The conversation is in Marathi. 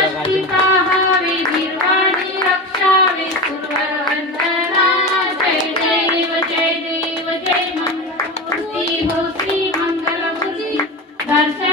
काष्टी पाहावे गिरवाणी रक्षावे सुरवर वंदना जय देव जय देव जय मंगलमूर्ती हो श्री मंगलमूर्ती दर्शन